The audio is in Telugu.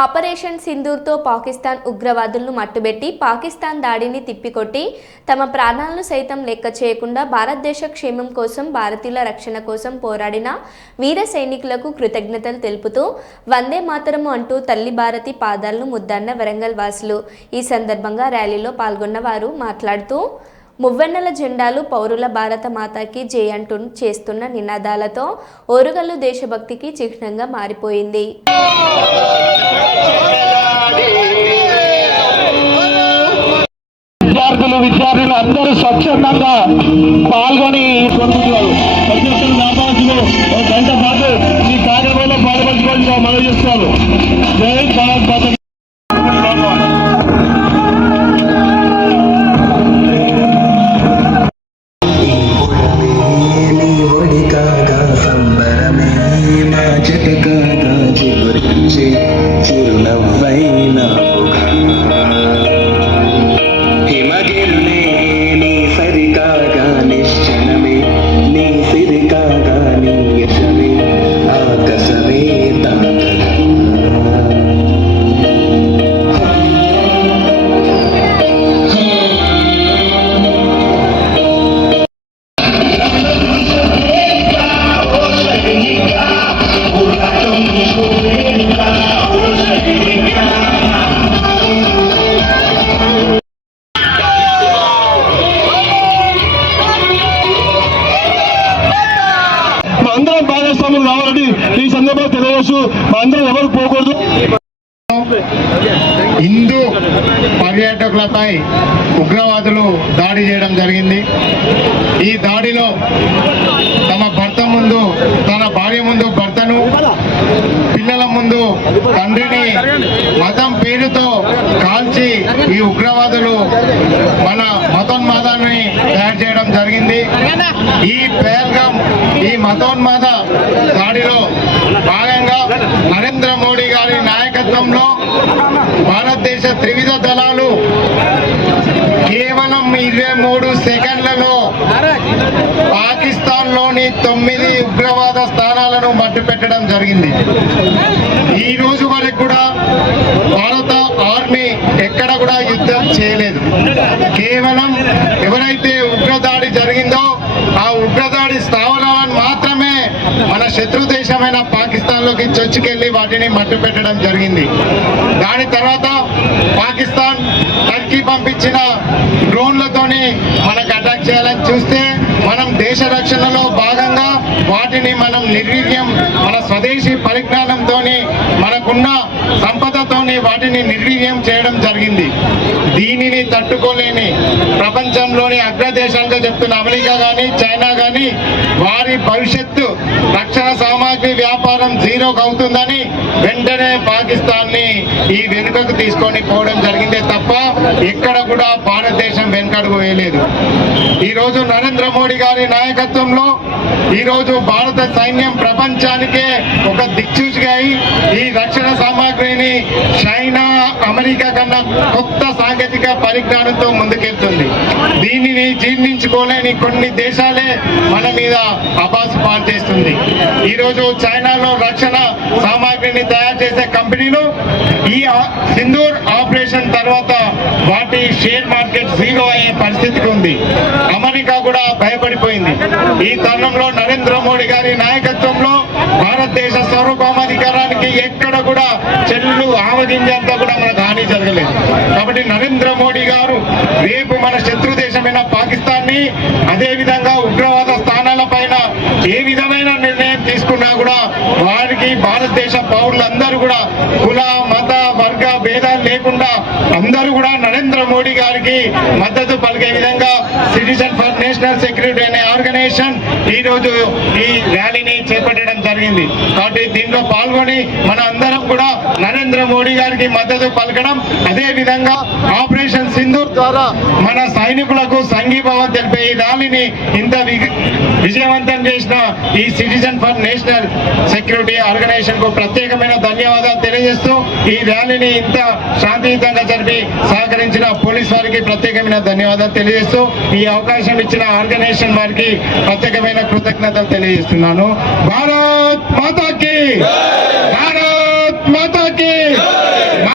ఆపరేషన్ సింధూర్తో పాకిస్తాన్ ఉగ్రవాదులను మట్టుబెట్టి పాకిస్తాన్ దాడిని తిప్పికొట్టి తమ ప్రాణాలను సైతం లెక్క చేయకుండా భారతదేశ క్షేమం కోసం భారతీయుల రక్షణ కోసం పోరాడిన వీర సైనికులకు కృతజ్ఞతలు తెలుపుతూ వందే మాతరము అంటూ తల్లి భారతి పాదాలను ముద్దన్న వరంగల్ వాసులు. ఈ సందర్భంగా ర్యాలీలో పాల్గొన్న వారు మాట్లాడుతూ మువ్వెన్నెల జెండాలు పౌరుల భారత మాతకి జై అంటూ చేస్తున్న నినాదాలతో ఓరుగల్లు దేశభక్తికి చిహ్నంగా మారిపోయింది. విద్యార్థులు అందరూ స్వచ్ఛందంగా పాల్గొని గంట పాటు ఈ కార్యక్రమంలో పాల్గొంచుకోవాలని మనం చేస్తున్నారు. జై భారత్ మాత. అందరం భాగస్వాములు కావాలని ఈ సందర్భంగా తెలియజేస్తూ మా అందరం ఎవరు పోకూడదు. హిందూ పర్యాటకులపై ఉగ్రవాదులు దాడి చేయడం జరిగింది. ఈ దాడిలో తన భార్య ముందు భర్తను, పిల్లల ముందు తండ్రిని మతం పేరుతో కాల్చి ఈ ఉగ్రవాదులు మన మతోన్మాదాన్ని తయారు చేయడం జరిగింది. ఈ పహల్గామ్ ఈ మతోన్మాద దాడిలో భాగంగా నరేంద్ర మోడీ గారి నాయకత్వంలో భారతదేశ త్రివిధ దళాలు కేవలం 23 సెకండ్లలో పాకిస్తాన్ లోని 9 ఉగ్రవాద స్థానాలను మట్టుపెట్టడం జరిగింది. ఈ రోజు వరకు కూడా భారత ఆర్మీ ఎక్కడ కూడా యుద్ధం చేయలేదు. కేవలం ఎవరైతే ఉగ్రదాడి జరిగిందో ఆ ఉగ్రదాడి స్థావరాలను మాత్రమే మన శత్రు దేశమైన పాకిస్తాన్ లోకి చొచ్చుకెళ్లి వాటిని మట్టు పెట్టడం జరిగింది. దాని తర్వాత పాకిస్తాన్ టర్కీ పంపించిన డ్రోన్లతోని మనకు అటాక్ చేయాలని చూస్తే మనం దేశ రక్షణలో భాగంగా వాటిని మనం నిర్వీర్యం మన స్వదేశీ పరిజ్ఞానంతో మనకున్న సంపదతోని వాటిని నిర్వీర్యం చేయడం జరిగింది. దీనిని తట్టుకోలేని ప్రపంచంలోని అగ్రదేశాలుగా చెప్తున్న అమెరికా కానీ చైనా కానీ వారి భవిష్యత్తు రక్షణ సామాగ్రి వ్యాపారం జీరోకి అవుతుందని వెంటనే పాకిస్తాన్ ని ఈ వెనుకకు తీసుకొని పోవడం జరిగిందే తప్ప ఎక్కడ కూడా భారతదేశం వెనుకడుగు వేయలేదు. ఈ రోజు నరేంద్ర మోడీ గారి నాయకత్వంలో ఈ రోజు భారత సైన్యం ప్రపంచానికే ఒక దిక్సూచిగా ఈ రక్షణ సామాగ్రిని చైనా అమెరికా కన్నా కొత్త సాంకేతిక పరిజ్ఞానంతో ముందుకెళ్తుంది. దీనిని జీర్ణించుకోలేని కొన్ని దేశాలే మన మీద అబాసు పాలు చేస్తుంది. ఈ రోజు చైనాలో రక్షణ సామాగ్రిని తయారు చేసే కంపెనీలు ఈ సింధూర్ ఆపరేషన్ తర్వాత వాటి షేర్ మార్కెట్ జీరో అయ్యే పరిస్థితికి ఉంది. అమెరికా కూడా భయపడిపోయింది. ఈ తరుణంలో నరేంద్ర మోడీ గారి నాయకత్వంలో భారతదేశ సార్వభౌమాధికారానికి ఎక్కడ కూడా చెల్లు ఆవగింజంతా కూడా మనకు హాని జరగలేదు. కాబట్టి నరేంద్ర మోడీ గారు రేపు మన శత్రు దేశమైన పాకిస్తాన్ ని అదే విధంగా ఉగ్రవాద స్థానాల పైన ఏ విధమైన నిర్ణయం తీసుకున్నా కూడా వారికి భారతదేశ పౌరులందరూ కూడా కుల మత వర్గ భేదాలు లేకుండా అందరూ కూడా నరేంద్ర మోడీ గారికి మద్దతు పలికే విధంగా సిటిజన్ ఫర్ నేషనల్ సెక్యూరిటీ అనే ఆర్గనైజేషన్ ఈ రోజు ఈ ర్యాలీని చేపట్టడం జరిగింది. కాబట్టి దీంట్లో పాల్గొని మన అందరం కూడా నరేంద్ర మోడీ గారికి మద్దతు పలకడం, అదే విధంగా ఆపరేషన్ సింధూర్ ద్వారా మన సైనికులకు సంఘీభావం తెలిపే ఈ ర్యాలీని ఇంత విజయవంతం చేసిన ఈ citizen for national security organisation కు ప్రత్యేకమైన ధన్యవాదాలు తెలియజేస్తూ ఈ ర్యాలీని ఇంత శాంతియుతంగా జరిపి సహకరించిన పోలీస్ వారికి ప్రత్యేకమైన ధన్యవాదాలు తెలియజేస్తూ ఈ అవకాశం ఇచ్చిన ఆర్గనైజేషన్ వారికి ప్రత్యేకమైన కృతజ్ఞతలు తెలియజేస్తున్నాను. భారత్ మాతాకి, భారత్ మాతాకి.